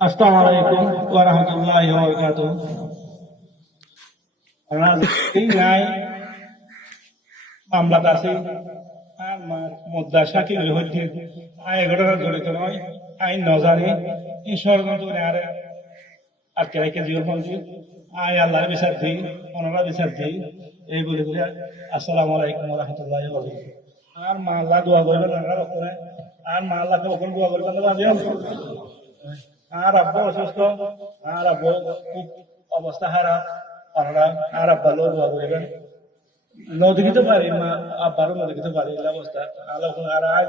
Assalamualaikum warahmatullahi wabarakatuh. Ngai মামলা আছে আমার মুদ্রা সাকিব হচ্ছে আয় ঘটনা জড়িত নয় আইন নজানি এই ষড়যন্ত্র করে আটকে রেখে জীবন বলছি আয় আল্লাহর বিচার দিই ওনারা বিচার দিই এই বলে বলে আসসালামু আলাইকুম রহমতুল্লাহ আর মা আল্লাহ দোয়া করবেন আর ওখানে আর মা আল্লাহকে ওখানে দোয়া করবেন রাজি আর আব্বু অসুস্থ আর আব্বু খুব অবস্থা খারাপ ওনারা আর আব্বা লোক দোয়া করবেন নদী দিতে পারি মা আব্বারও নদী দিতে পারি এই অবস্থা আল্লাহ আর আজ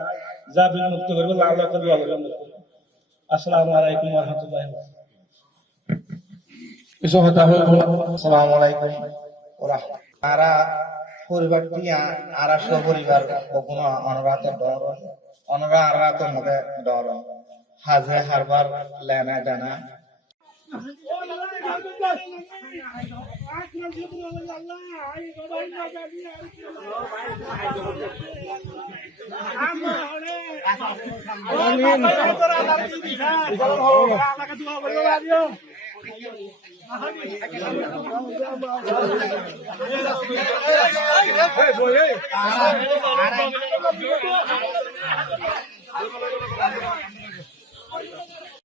যা বিমুক্ত করবো আল্লাহ দোয়া করবেন আসসালামু আলাইকুম রহমতুল্লাহ কিছু কথা হল আসসালামু আলাইকুম আরা পরিবার দিয়া আরা সপরিবার কখনো অনরাতে ডর অনরা আরাতে মধ্যে ডর হাজে হারবার লেনা জানা Hey, boy, hey.